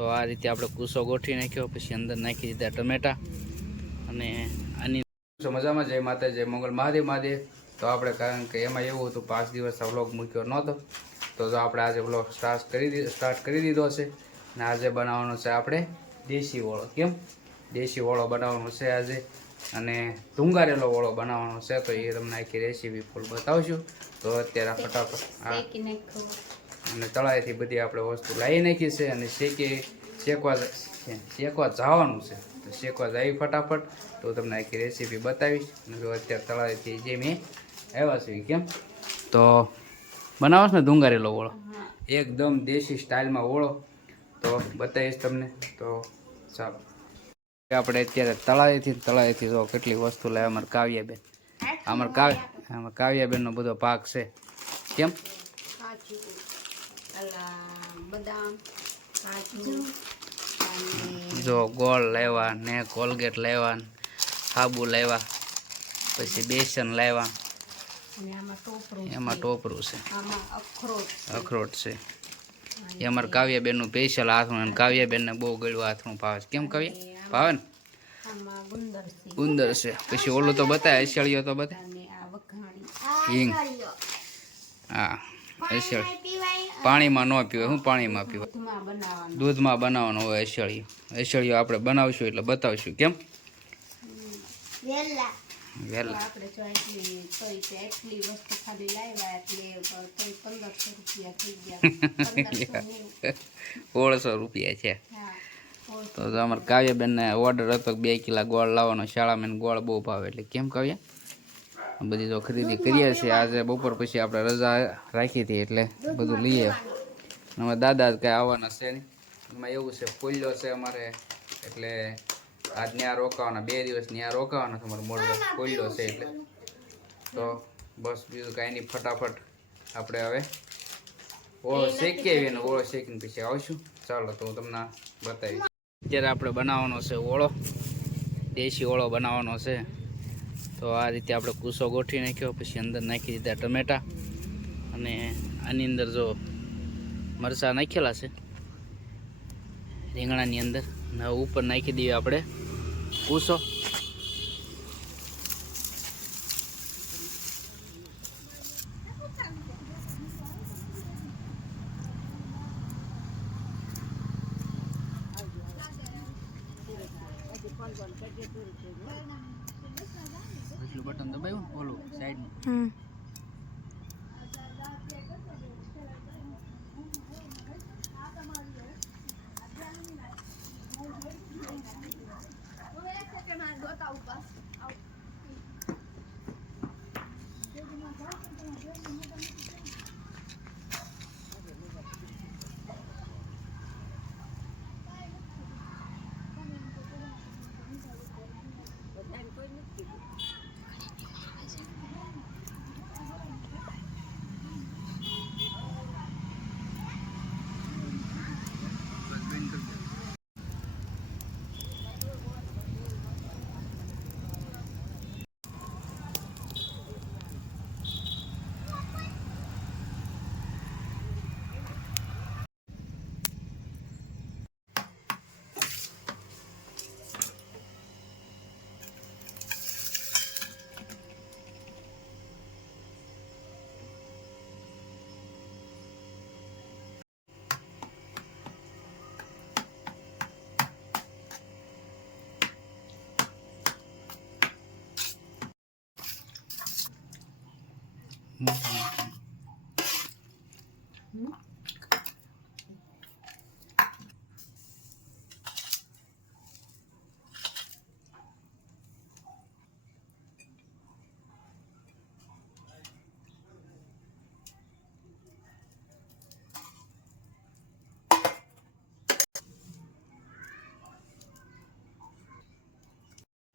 તો આ રીતે આપણે કૂસો ગોઠવી નાખ્યો, પછી અંદર નાખી દીધા ટમેટા અને આની મજામાં. જય માતા, જય મંગળ, મહાદેવ મહાદેવ. તો આપણે કારણ કે એમાં એવું હતું 5 દિવસ વ્લોગ મૂક્યો નહોતો, તો આપણે આજે વ્લોગ સ્ટાર્ટ કરી દીધો છે. અને આજે બનાવવાનો છે આપણે દેશી ઓળો. કેમ દેશી ઓળો બનાવવાનો છે આજે, અને ધુંગારેલો ઓળો બનાવવાનો છે. તો એ તમને આખી રેસીપી ફૂલ બતાવશું. તો અત્યારે ફટાફટ અને તળાઈથી બધી આપણે વસ્તુ લાવી નાખી છે અને શેકવા જવાનું છે. તો શેકવા જાય ફટાફટ, તો તમને આખી રેસીપી બતાવીશ. અને અત્યારે તળાઈથી જે મેં આવ્યા છે કેમ તો બનાવશ ને ધુંગારેલો ઓળો, એકદમ દેશી સ્ટાઇલમાં ઓળો, તો બતાવીશ તમને. તો ચાલો આપણે અત્યારે તળાઈથી જો કેટલી વસ્તુ લાવે અમારે કાવ્યાબેન. અમારે કાવ્યાબેનનો બધો પાક છે. કેમ જો ગોળ લાવ્યા ને, કોલગેટ લાવ્યા, સાબુ લાવ્યા, પછી બેસન લાવ્યા, એમાં ટોપરું છે, અખરોટ છે. એ અમારે કાવ્યાબેનનું સ્પેશિયલ હાથનું, અને કાવ્યાબેનને બહુ ગળ્યું હાથનું ભાવે છે. કેમ કાવ્યા ભાવે ને? ગુંદર છે. પછી ઓલું તો બતાય, અસળિયો તો બતાય, હિંગ. હા, પાણીમાં ન પીવાય, હું પાણીમાં પીવાય, દૂધમાં બનાવવાનું હોય. અસળિયો આપણે બનાવશું એટલે બતાવશું. કેમ વહેલા આપણે જો એટલી વસ્તુ ખાલી લાવ્યા એટલે 1500 રૂપિયા થઈ ગયા. 1600 રૂપિયા છે. તો અમારે કાવ્યાબેનને ઓર્ડર હતો 2 કિલો ગોળ લાવવાનો. શાળામાં ગોળ બહુ ભાવે એટલે. કેમ કાવ્યા બધી તો ખરીદી કરીએ છીએ. આજે બપોર પછી આપણે રજા રાખી હતી એટલે બધું લઈએ. અમારા દાદા કંઈ આવવાના છે નહીં. એમાં એવું છે, ખુલ્લો છે અમારે, એટલે આજ ત્યાં રોકાવાના, 2 દિવસ ત્યાં રોકાવાના. તમારો મોડો ખુલ્લો છે એટલે. તો બસ બીજું કાંઈ નહીં, ફટાફટ આપણે હવે ઓળો શેકીએ ને, ઓળો શેકીને પછી આવશું. ચાલો તો હું તમને બતાવીશ. અત્યારે આપણે બનાવવાનો છે ઓળો, દેશી ઓળો બનાવવાનો છે. તો આ રીતે આપણે કૂસો ગોઠવી નાખ્યો, પછી અંદર નાખી દીધા ટમેટા, અને આની અંદર જો મરચાં નાખેલા છે રીંગણાની અંદર. અને ઉપર નાખી દઈએ આપણે કૂસો. એટલું બટન દબાવ્યું ઓલું સાઈડનું.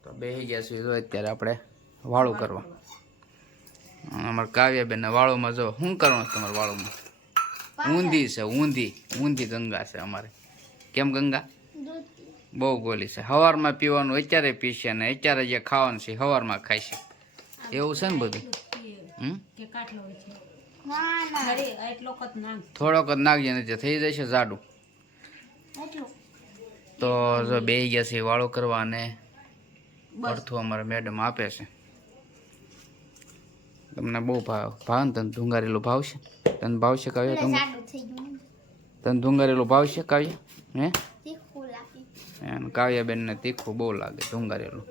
તો બેસી ગયા છીએ અત્યારે આપણે વાળું કરવા. અમારે કાવ્યાબેનને વાળુમાં જો શું કરવાનું તમારે વાળુમાં? ઊંધી છે, ઊંધી ગંગા છે અમારે. કેમ ગંગા? બહુ ગોલી છે. સવારમાં પીવાનું અત્યારે પીશે, ને અત્યારે જે ખાવાનું છે સવારમાં ખાય છે. એવું છે ને બધું. થોડોક જ નાખજે ને થઈ જશે જાડું. તો જો બે ગયા છે વાળો કરવા અને બસ અડધું અમારા મેડમ આપે છે. તમને બહુ ભાવ ને તને ધુંગારેલું ભાવશે? તને ભાવશે કાવ્ય? તને ધુંગારેલું ભાવશે કાવ્ય? હે કાવ્યાબેનને તીખું બહુ લાગે ધુંગારેલું.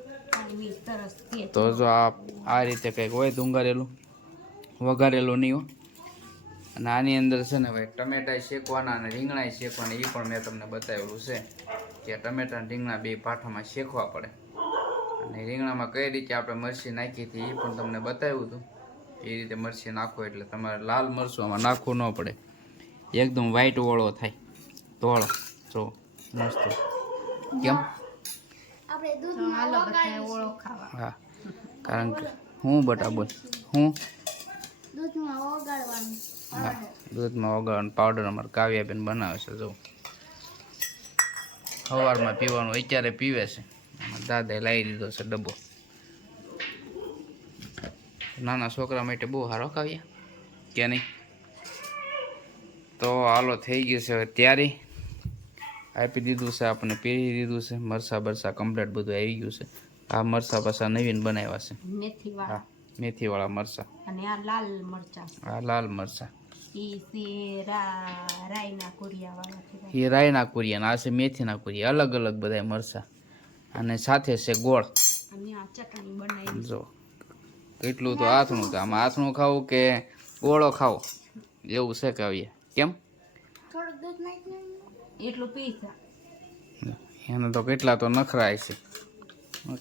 સરસ કે તો જો આ રીતે કંઈક હોય ધુંગારેલું, વઘારેલું નહીં હોય. અને આની અંદર છે ને ભાઈ ટમેટા શેકવાના અને રીંગણા શેકવાના, એ પણ મેં તમને બતાવેલું છે કે ટમેટા અને રીંગણા બે પાઠામાં શેકવા પડે. અને રીંગણામાં કઈ રીતે આપણે મરચી નાખી હતી એ પણ તમને બતાવ્યું હતું. એ રીતે મરચી નાખો એટલે તમારે લાલ મરચું આમાં નાખવું ન પડે, એકદમ વ્હાઈટ ઓળો થાય. ધોળો જો મસ્ત. કેમ? હાલો બધા ઓળો ખાવા. હા, કારણ કે હું બટા બોલ હું હા દૂધમાં ઓગાળવાનું પાવડર અમારે કાવ્યાબેન બનાવે છે. જો સવારમાં પીવાનું અત્યારે પીવે છે. દાદાએ લાવી દીધો છે ડબ્બો. નાના છોકરા માટે બહુ સારો કાવ્યા કે નહીં? તો હાલો થઈ ગયું છે હવે તૈયારી. આપી દીધું છે આપણને, પહેરી દીધું છે. મરસા બરસા કમ્પ્લીટ બધું આવી ગયું છે. આ મરસા પાછા નવીન બનાવ્યા છે. હા, મેથીવાળા મરસા. અને આ લાલ મરચા, આ લાલ મરસા રાયના કુરિયા વાળા છે. એ રાયના કુરિયા, આ છે મેથીના કુરિયા. અલગ અલગ બધા મરસા. અને સાથે છે ગોળ. અને આ ચટણી બનાવી. જો કેટલું તો આથણું તો આમાં આથણું ખાવું કે ગોળો ખાવો એવું છે કાવ્ય. કેમ? એટલું પીસા એને તો કેટલા તો નખરાય છે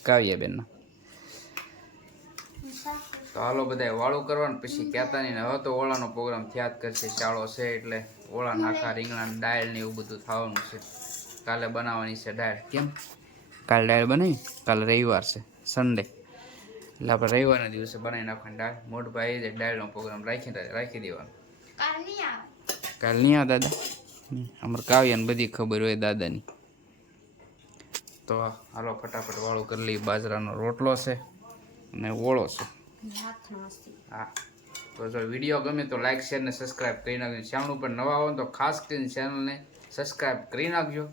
કાવ્યાબેનના. તો હાલો બધા વાળું કરવાનું, પછી કહેતા નહીં. હવે તો ઓળાનો પ્રોગ્રામ થયા જ કરશે. શાળો છે એટલે ઓળા નાખા, રીંગણા દાળ ને એવું બધું થવાનું છે. કાલે બનાવવાની છે દાળ. કેમ? કાલે દાળ બનાવી. કાલે રવિવાર છે, સન્ડે, એટલે આપણે રવિવારના દિવસે બનાવી નાખવાની દાળ. મોટભાઈ જ દાળનો પ્રોગ્રામ રાખી દેવાનો. કાલે નહીં આવે દાદા? અમારે કાવ્યાને બધી ખબર હોય દાદાની. તો હાલો ફટાફટ વાળું કરી લઈએ. બાજરાનો રોટલો છે અને ઓળો છે. હા, તો જો વિડીયો ગમે તો લાઈક શેર ને સબસ્ક્રાઈબ કરી નાખજો. ચેનલ ઉપર નવા હો તો ખાસ કરીને ચેનલને સબસ્ક્રાઈબ કરી નાખજો.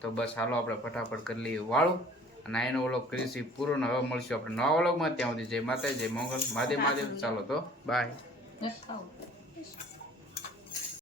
તો બસ હાલો આપણે ફટાફટ કરી લઈએ વાળું અને એનો વ્લોગ કરીશું પૂરો. હવે મળશું આપણે નવા વ્લોગમાં. ત્યાં સુધી જય માતા, જય મંગળ, મહાદેવ મહાદેવ. ચાલો તો બાય.